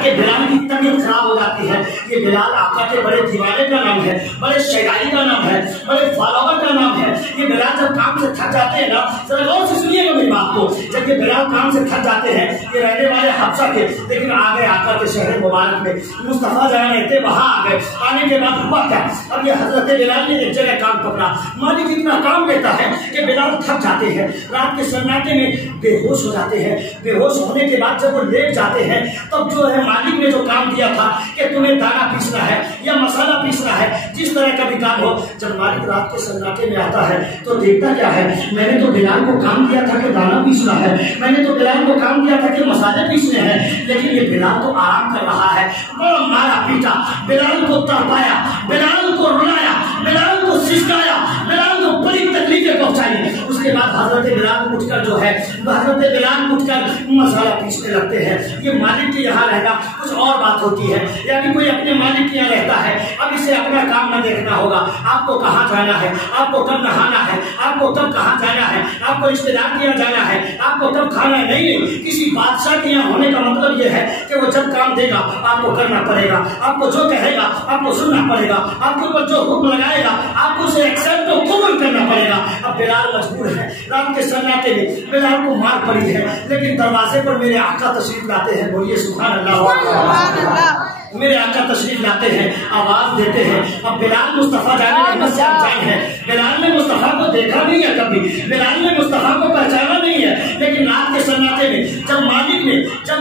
करके बिलाल की तबीयत खराब हो जाती है। ये बिलाल आका के बड़े दीवाने का नाम है, बड़े शैदाई का नाम है, बड़े फॉलोवर का नाम है। ये बिलाल जब काम से थक जाते हैं ना, जरा गौर से सुनिएगा मेरी बात को, जब ये बिलाल काम से थक जाते हैं, ये रहने वाले हफ्सा के, लेकिन आ गए आका के शहर मुबारक में, मुस्तफा जहाँ रहते वहां आ गए। आने के बाद हुआ क्या, अब ये हजरत बिलाल ने एक जगह काम पकड़ा। मालिक इतना काम लेता है कि बिलाल थक जाते हैं, रात के सन्नाटे में बेहोश हो जाते हैं। बेहोश होने के बाद जब वो लेट जाते हैं, तब जो है मालिक ने जो काम दिया था कि तुम्हें दाना पीसना है या मसाला पीसना है, जिस तरह का भी काम हो, जब मालिक रात के सन्नाटे में आता है तो देखता क्या है, मैंने तो बिलाल को काम दिया था कि दाना पीसना है, मैंने तो बिलाल को काम दिया था कि मसाले पीसने हैं, लेकिन ये बिलाल तो आराम कर रहा है। बड़ा मारा पीटा, बिलाल को तड़पाया, बिलाल को रुलाया, बिलाल को सिसकाया, बिलाल को बड़ी तकलीफें पहुंचाई। उसके बाद हजरत बिलाल उठकर जो है, हजरत बिलाल उठकर मसाला पीसने लगते हैं। ये मालिक के यहाँ रहना कुछ और बात होती है, यानी कोई अपने मालिक के यहाँ रहता है, अब इसे अपना काम न देखना होगा। आपको कहाँ जाना है, आपको कब नहाना है, आपको कब कहाँ जाना है, आपको रिश्तेदार के यहाँ जाना है, आपको कब खाना है, नहीं। किसी बादशाह के यहाँ होने का मतलब यह है कि वो जब काम देगा आपको करना पड़ेगा, आपको जो कहेगा आपको सुनना पड़ेगा, आपके ऊपर जो हुक्म लगाएगा आपको उसे एक्सेप्ट और कबूल करना पड़ेगा। अब बिलाल मजबूर है, रात के सन्नाटे में बिलाल को मार पड़ी है, लेकिन दरवाजे पर मेरे आका तशरीफ लाते हैं। बोलिए सुभान अल्लाह। मेरे आका तशरीफ लाते हैं, आवाज देते हैं। अब बिलाल मुस्तफा जाने में जान है, बिलाल ने मुस्तफा को देखा नहीं है कभी, बिलाल ने मुस्तफा को पहचाना नहीं है, लेकिन रात के सन्नाटे में जब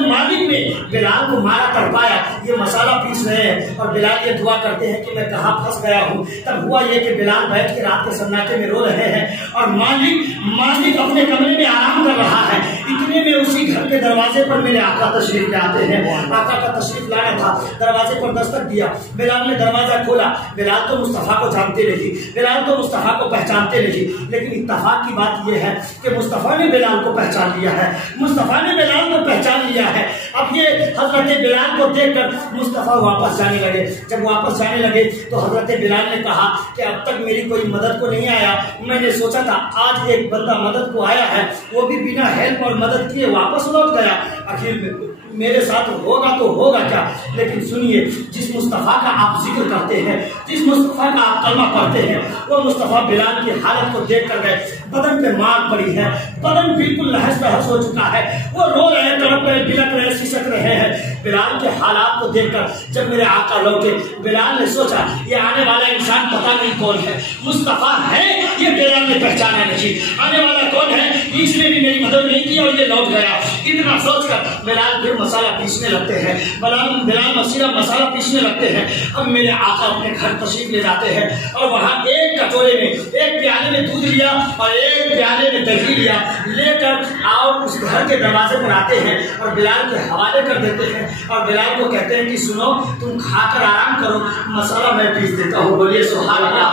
मालिक ने बिलाल को मारा तड़पाया, ये मसाला पीस रहे हैं और बिलाल ये दुआ करते हैं कि मैं कहाँ फंस गया हूँ। तब हुआ ये कि बिलाल बैठ के रात के सन्नाटे में रो रहे हैं और मालिक अपने कमरे में आराम कर रहा है। इतने में उसी घर के दरवाजे पर मेरे आका तशरीफ लाते हैं। आका का तशरीफ लाना था, दरवाजे पर दस्तक दिया, बिलाल ने दरवाजा खोला। बिलाल तो मुस्तफा को जानते नहीं, बिलाल तो मुस्तफा को पहचानते नहीं, लेकिन इत्तफाक की बात यह है कि मुस्तफा ने बिलाल को पहचान लिया है, मुस्तफा ने बिलाल को पहचान लिया है। अब ये हजरत बिलाल को देखकर मुस्तफा वापस जाने लगे। जब वापस जाने लगे तो हजरत बिलाल ने कहा कि अब तक मेरी कोई मदद को नहीं आया, मैंने सोचा था आज एक बंदा मदद को आया है, वो भी बिना हेल्प और मदद किए वापस लौट गया। आखिर मेरे साथ होगा तो होगा क्या। लेकिन सुनिए, जिस मुस्तफा का आप जिक्र करते हैं, जिस मुस्तफा का आप कलमा पढ़ते हैं, वो मुस्तफा बिलाल की हालत को देख कर गए, बदन पे मार पड़ी है, बदन बिल्कुल लहस बहस हो चुका है, वो रो रहे, तड़प रहे, बिलक रहे, सिसक रहे हैं। बिलाल के हालात को देखकर जब मेरे आका लौटे, बिलाल ने सोचा ये आने वाला इंसान पता नहीं कौन है, मुस्तफा है ये बिलाल ने पहचाना नहीं, आने वाला कौन है, इसने भी मेरी मदद नहीं की और ये लौट गया। इतना सोचकर बिलाल फिर मसाला पीसने लगते हैं, बिलाल मसाला पीसने लगते हैं। अब मेरे आका अपने घर तशरीफ ले जाते हैं और वहां एक कटोरे में, एक प्याले में दूध लिया और एक प्याले में दही लिया, लेकर और उस घर के दरवाजे पर आते हैं और बिलाल के हवाले कर देते हैं और बिलाल को कहते हैं कि सुनो, तुम खाकर आराम करो, मसाला मैं पीस देता हूँ। बोलिए सुभान अल्लाह।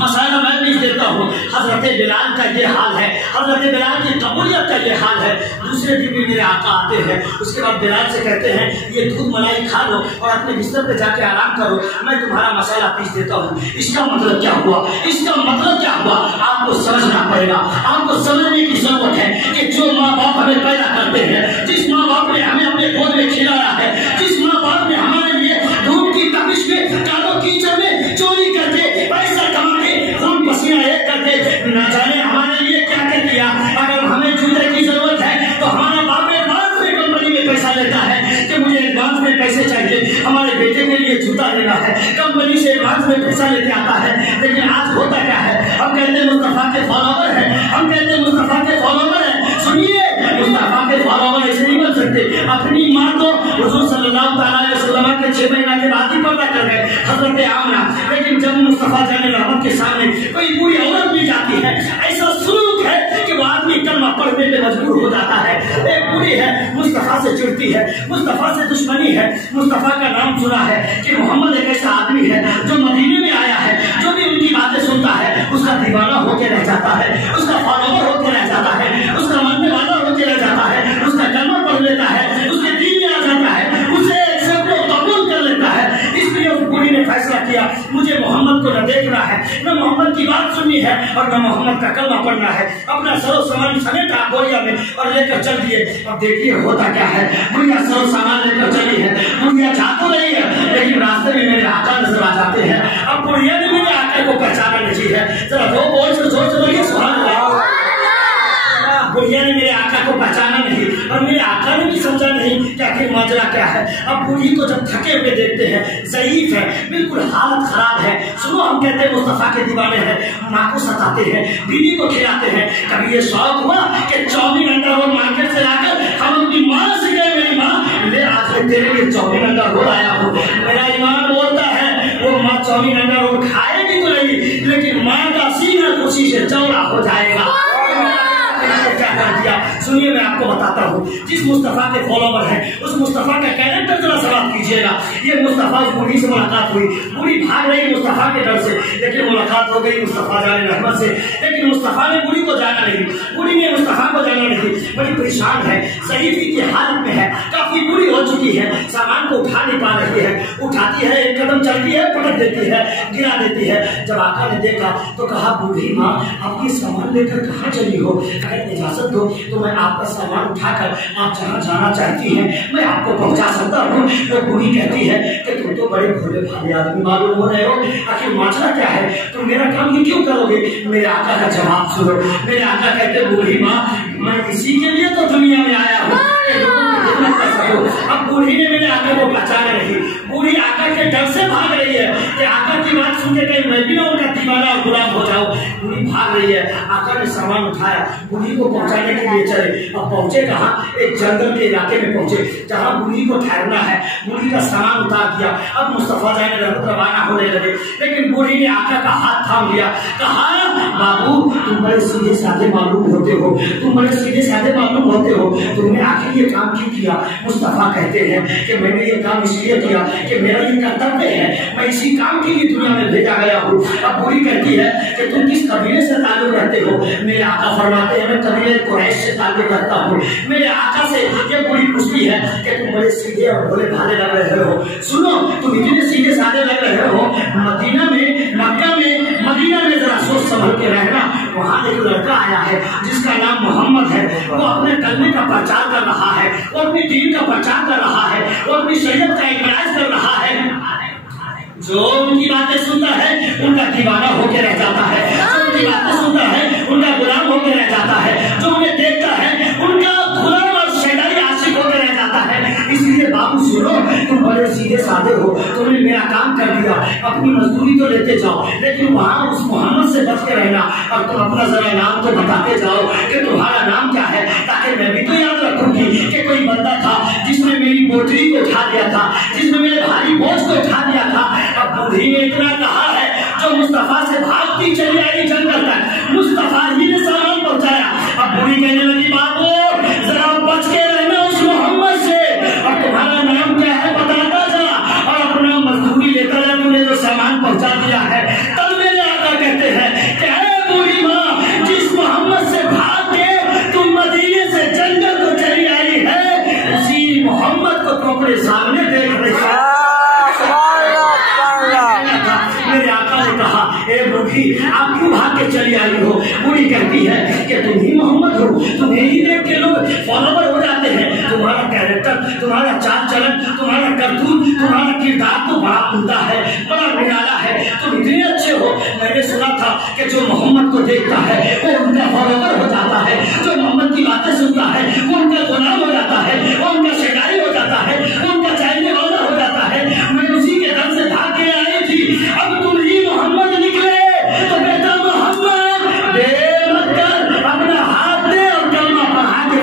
मसाला मैं पीस देता हूँ। हजरत बिलाल का ये हाल है, हजरत बिलाल की कबूलियत का ये हाल है। दूसरे दिन भी मेरे आका आते हैं, उसके बाद बिलाल से कहते हैं ये दूध मलाई खा लो और अपने बिस्तर पे जाके आराम करो, मैं तुम्हारा मसाला पीस देता हूँ। इसका मतलब क्या हुआ, इसका मतलब क्या हुआ, आपको समझना पड़ेगा, आपको समझने की जरूरत है कि जो माँ बाप हमें पैदा करते हैं, जिस माँ बाप ने हमें अपने गोद में खिलाया है, जिस माँ बाप ने हमारे लिए धूप की तपिश में, कालो कीचड़ में चोरी करके पैसा कमा के खून पसीना एक करके न जाने हमारे लिए क्या क्या किया। अगर हमें जूते की जरूरत है तो हमारा बाप एडवांस में कंपनी में पैसा लेता है कि मुझे एडवांस में पैसे चाहिए, हमारे बेटे के लिए जूता लेना है, कंपनी से एडवांस में पैसा लेके आता है। लेकिन आज होता क्या है, हम कहते हैं मुस्तफा के फॉलोवर है, हम कहते हैं मुस्तफा के फॉलोवर है। सुनिए, मुस्तफा के फॉलोवर ऐसे नहीं बन सकते। अपनी माँ तो हुजूर सल्लल्लाहु अलैहि वसल्लम के 6 महीना के बाद ही पर्दा कर गए, हजरत आमना। लेकिन जब मुस्तफा जाने रहमत के सामने कोई बुरी औरत भी जाती है, ऐसा सुलूक है कि वो आदमी कलमा पढ़ने में मजबूर हो जाता है। एक बुरी है, मुस्तफा से चिढ़ती है, मुस्तफा से दुश्मनी है, मुस्तफा का नाम सुना है कि मोहम्मद एक ऐसा आदमी है जो मदीने में आया है, जो भी उनकी बातें सुनता है उसका दीवाना होके रह जाता है, उसका फॉलोवर होके रह जाता है, उसका मानने वाला होके रह जाता है, उसका कलमा पढ़ लेता है, उसके दीन में आ जाता है, उसे सबको कबूल कर लेता है। इसलिए उस बुरी ने फैसला किया मुझे मोहम्मद को न देखना है, न मोहम्मद की बात सुननी है और अपना मोहम्मद का कलमा पढ़ना है, अपना सरो सामान समेटा बोरिया में और लेकर चल दिए। अब देखिए होता क्या है, बुढ़िया सरो सामान लेकर चली है, बुढ़िया जा तो रही है लेकिन रास्ते में मेरे आका नजर आ जाते हैं। अब बुढ़िया ने मेरे आका को पहचाना नहीं है, जरा दो बोल से जोर से बोलिए सुभान अल्लाह। बुढ़िया ने मेरे आका को पहचाना नहीं और मेरे आका ने भी समझा नहीं कि आखिर माजरा क्या है। अब बूढ़ी को जब थके हुए देखते हैं, ज़ईफ है, बिल्कुल हालत खराब है। सुनो, हम कहते हैं मुस्तफा के दीवाने हैं, माँ को सताते हैं, बीवी को खिलाते हैं। कभी ये शौक हुआ कि चाउमीन अंडा रोल मार्केट से लाकर हम अपनी माँ से गए, मेरी माँ ले आज मैं तेरे लिए चाउमीन अंडा रोल आया हूँ। मेरा ईमान बोलता है वो माँ चाउमीन अंडा रोल खाएगी तो नहीं, लेकिन माँ का सीना खुशी से चौड़ा हो जाएगा। क्या कर दिया सुनिए, मैं आपको बताता हूँ। जिस मुस्तफा के फॉलोवर हैं उस मुस्तफा का कैरेक्टर जरा सवाल कीजिएगा। ये मुस्तफा उस बूढ़ी से मुलाकात हुई, बूढ़ी भाग रही मुस्तफा के डर से, लेकिन मुलाकात हो गई मुस्तफा जाने रहमत से। लेकिन मुस्तफा ने बूढ़ी को जाना नहीं, बूढ़ी ने मुस्तफा को जाना नहीं, बड़ी परेशान है, ज़ईफ़ी की हालत में है, काफी बुरी हो चुकी है, सामान को उठा नहीं पा रही है, उठाती है एक कदम चलती है, पटक देती है, गिरा देती है। जब आका ने देखा तो कहा, बूढ़ी माँ आप ये सामान लेकर कहाँ चली हो? अगर इजाजत दो तो मैं आपका सामान उठाकर आप जहाँ जाना चाहती हैं मैं आपको पहुँचा सकता हूँ। तो बूढ़ी कहती है कि तुम तो बड़े भोले भाले आदमी मालूम हो रहे हो, आखिर माजरा क्या है, तुम मेरा काम ये क्यों करोगे? मेरे आका का जवाब सुनो। मेरे आका कहते, बूढ़ी माँ मैं इसी के लिए तो दुनिया में आया हूँ। अब बूढ़ी ने मेरे आका को पहचाना नहीं, बूढ़ी आका के डर से भाग रही है कि आका की बात सुन के कहीं मैं भी ना उनका दीवाना और गुलाम हो जाऊं। बूढ़ी भाग रही है, आका ने सामान उठाया, बूढ़ी को पहुंचाने के लिए चले। अब पहुंचे कहाँ? एक जंगल के इलाके में पहुंचे जहाँ बूढ़ी को ठहरना है। बूढ़ी का सामान उतार दिया, अब मुस्तफा जाने रवाना होने लगे, लेकिन बूढ़ी ने आका का हाथ थाम लिया, कहा, बाबू तुम बड़े सीधे साधे मालूम होते हो, तुम बड़े सीधे साधे मालूम होते हो, तुमने आखिर ये काम क्यों किया? मुस्तफा कहते हैं कि मैंने ये काम इसलिए किया कि मेरा ये कर्तव्य है, मैं इसी काम के लिए दुनिया में भेजा गया हूँ। अब बूढ़ी कहती है कि तुम किस कबीले से ताल्लुक रखते हो? मेरे आका फरमाते हैं मैं कबीले कुरैश से ताल्लुक रखता हूँ। मेरे आका से ये बूढ़ी पूछती है कि तुम बड़े सीधे और भोले भाले लग रहे हो। सुनो, तुम इतने सीधे साधे लग रहे हो, मदीना में, मक्का में, मदीना में जरा सोच संभल के रहना। वहाँ एक लड़का आया है जिसका नाम मोहम्मद है, वो अपने कलमे का प्रचार कर रहा है, वो अपनी दीन का प्रचार कर रहा है, वो अपनी शरीयत का इकरार कर रहा है। जो उनकी बातें सुनता है उनका दीवाना होकर रह जाता है, जो उनकी बातें सुनता है उनका गुलाम होकर रह जाता है, जो उन्हें देखता है उनका गुलाम और शैतानी आशिक होकर रह जाता है। इसलिए बाबू सुनो, तुम बड़े सीधे साधे हो, तुमने मेरा काम कर दिया, अपनी मजदूरी तो लेते जाओ, लेकिन वहाँ उस मोहम्मद से बच के रहना और तुम अपना जरा नाम तो बताते जाओ कि तुम्हारा नाम क्या है, ताकि मैं भी तो याद रखूंगी कि कोई बंदा था जिसने मेरी बोतली को उठा दिया था, जिसने मेरे भारी बोझ को उठा दिया था। अब बूढ़ी ने इतना कहा है, जो मुस्तफा से भागती चली आई जंगल तक, मुस्तफा ही ने सामान पहुंचाया। अब बूढ़ी कहने लगी, बाबू जरा बच के रहना उस मोहम्मद से, और तुम्हारा नाम क्या है बताता जा, और अपना मजदूरी लेकर जा, तुमने जो सामान पहुंचा दिया है। तब मेरे आका कहते हैं कि हे बूढ़ी माँ, जिस मोहम्मद से भाग के तुम मदीने से जंगल को चली आई है, उसी मोहम्मद को तुम अपने सामने देख रही है। मेरे आका ने कहा, ए बूढ़ी आप क्यों भाग के चली आई हो? बूढ़ी कहती है कि तुम ही मोहम्मद हो, तुम्हें ही देख के लोग फॉलोवर हो जाते हैं, तुम्हारा कैरेक्टर, तुम्हारा चाल चलन, तुम्हारा करतूत, तुम्हारा किरदार तो बड़ा उम्दा है, बड़ा निराला है, तुम इतने अच्छे हो। मैंने सुना था कि जो मोहम्मद को देखता है वो उनका फॉलोवर हो जाता है, जो मोहम्मद की बातें सुनता है वो उनका गुलाम हो जाता है, वो उनका शिकारी हो जाता है, वो उनका चाहने वाला हो जाता है। मैं उसी के दर से भाग के आई थी, अब तुम ही मोहम्मद निकले तो बेटा मोहम्मद देर मत कर, अपना हाथ दे और कलमा पढ़ा दे।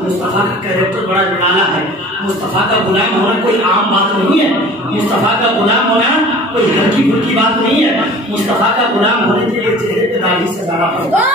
मुस्तफा का कैरेक्टर बड़ा निराला है। मुस्तफा का गुलाम होना कोई आम बात नहीं है, मुस्तफा का गुलाम होना कोई हल्की फुल्की बात नहीं है। मुस्तफा का गुलाम होने के लिए चेहरे पे दाढ़ी सजाना पड़ता है,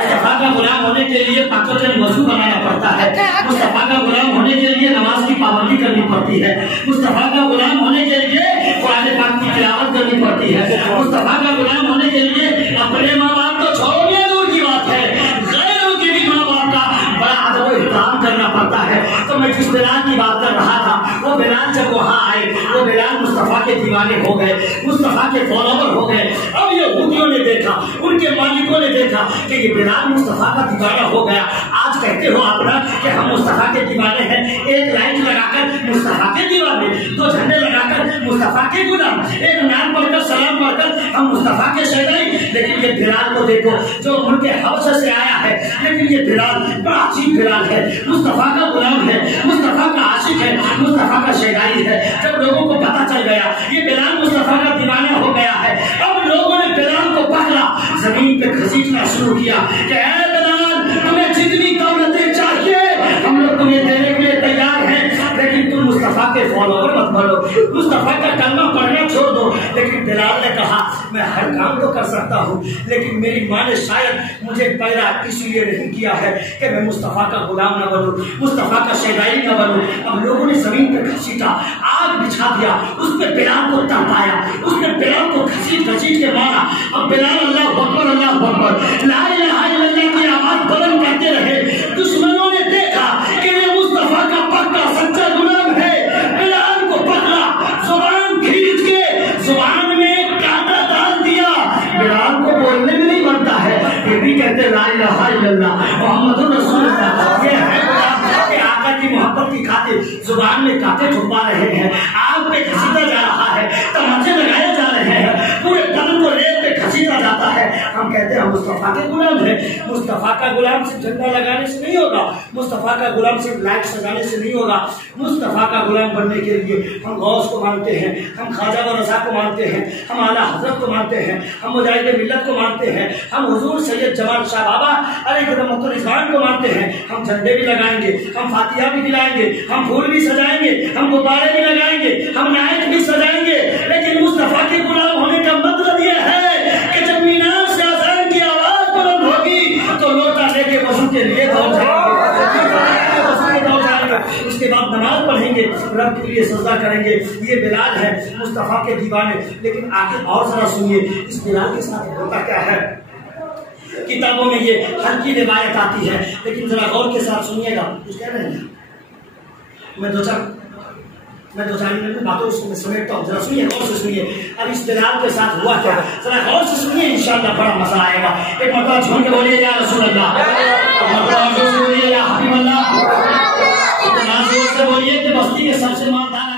मुस्तफा का गुलाम होने के लिए 5 दिन वजू बनाना पड़ता है, मुस्तफा का गुलाम होने के लिए नमाज की पाबंदी करनी पड़ती है, मुस्तफा का गुलाम होने के लिए कुरान पाक की तिलावत करनी करनी पड़ती है। मुस्तफा का गुलाम होने के लिए अपने माँ बाप तो छोड़ने दूर की बात है, गैरों के भी माँ बाप का बड़ा अदब एहतराम करना पड़ता है। तो मैं जिस बिलाल की बात कर रहा था, वो बिलाल जब वहाँ आए, वो बिलाल मुस्तफा के दीवाने हो गए, मुस्तफा के फॉलोवर हो गए। अब यहूदियों ने देखा, उनके मालिकों ने देखा कि ये बिलाल मुस्तफा का दीवाना हो गया। आज कहते हो आप ना कि हम मुस्तफा के दीवाने हैं, एक लाइट लगाकर मुस्तफा के दीवाने, दो झंडे लगाकर मुस्तफा के गुलाम, एक नाम पढ़कर सलाम पढ़कर हम मुस्तफा के शहरी। लेकिन ये बिलाल को देखो जो मुल्क हबशा से आया है, लेकिन ये बिलाल बड़ा अजीब बिलाल है, मुस्तफा का गुलाम है, मुस्तफा का आशिक है, मुस्तफा का शहरी है। जब लोगों को पता चल गया ये बिलाल मुस्तफा का दीवाना हो गया है, अब लोगों ने बिलाल को पकड़ा, जमीन पे घसीटना शुरू किया कि ऐ बिलाल, तुम्हें जितनी दौलतें चाहिए हम लोग तुम्हें देने के लिए तैयार हैं, लेकिन तुम मुस्तफा के फॉलोवर मत बनो, मुस्तफा का कलमा पढ़ना छोड़ दो। लेकिन बिलाल ने कहा मैं हर काम तो कर सकता हूँ, लेकिन मेरी माँ ने शायद मुझे पैदा इसलिए नहीं किया है कि मैं मुस्तफा का गुलाम न बनूं, मुस्तफा का शहदाई न बनूं। अब लोगों ने जमीन पर घसीटा, आग बिछा दिया, उसने बिलाल को तड़पाया, उसने बिलाल को घसीट के मारा। अब बिलाल अल्लाह अकबर अल्लाह अकबर ला इलाहा इल्लल्लाह की आवाज बुलंद करते रहे। दुश्मनों ने देखा कि ये मुस्तफा का पक्का सच्चा गुलाम है, बिलाल को पकड़ा, जुबान खींच के जुबान में कांटा डाल दिया। बिलाल को बोलने में नहीं बनता है, फिर भी कहते ला इलाहा इल्लल्लाह मुहम्मदुर रसूलुल्लाह। ये है आका की मोहब्बत की खातिर जुबान में कांटे छुपा रहे हैं, आग पे घसीटा जा रहा है, तमाचे लगाए जा रहे हैं, पूरे तन को रेत पे घसीटा जाता है। हम कहते हैं मुस्तफा के गुलाम है। मुस्तफा का गुलाम सिर्फ झंडा लगाने से नहीं होगा, मुस्तफा का गुलाम सिर्फ लाइट सजाने से नहीं होगा। मुस्तफा का गुलाम बनने के लिए हम गौस को मानते हैं, हम ख्वाजा व रज़ा को मानते हैं, हम आला हजरत को मानते हैं, हम मुजाहिद मिल्लत को मानते हैं, हम हुजूर सैयद जमाल शाह बाबा अलैहिर्रहमतुल रिज़वान को मानते हैं। हम झंडे भी लगाएंगे, हम फातिहा भी दिलाएंगे, हम फूल भी सजाएंगे, हम गुब्बारे भी लगाएंगे, हम नायक भी सजाएंगे। लेकिन मुस्तफा के गुलाम होने का मतलब यह है कि जब मीनार से अज़ान की आवाज बुलंद होगी तो लोटा लेके वज़ू के लिए दौड़ जाएंगे, उसके बाद नमाज पढ़ेंगे, रब के लिए सजदा करेंगे। ये बिलाल है मुस्तफा के दीवाने। लेकिन आगे और जरा सुनिए इस बिलाल के साथ होता क्या है। किताबों में ये हल्की रिवायत आती है, लेकिन जरा गौर के साथ सुनिएगा। कुछ कह रहे हैं, मैं दो चार मिनट बातों में समेटता हूँ, जरा सुनिए, गौर से सुनिए। अब इस बिलाल के साथ हुआ क्या, जरा गौर से सुनिए, इंशाअल्लाह बड़ा मजा आएगा। एक मतलब झूम के बोलिए या रसूल अल्लाह, बोलिए या हबीब अल्लाह, इतना जोर से बोलिए कि बस्ती के सबसे मालदार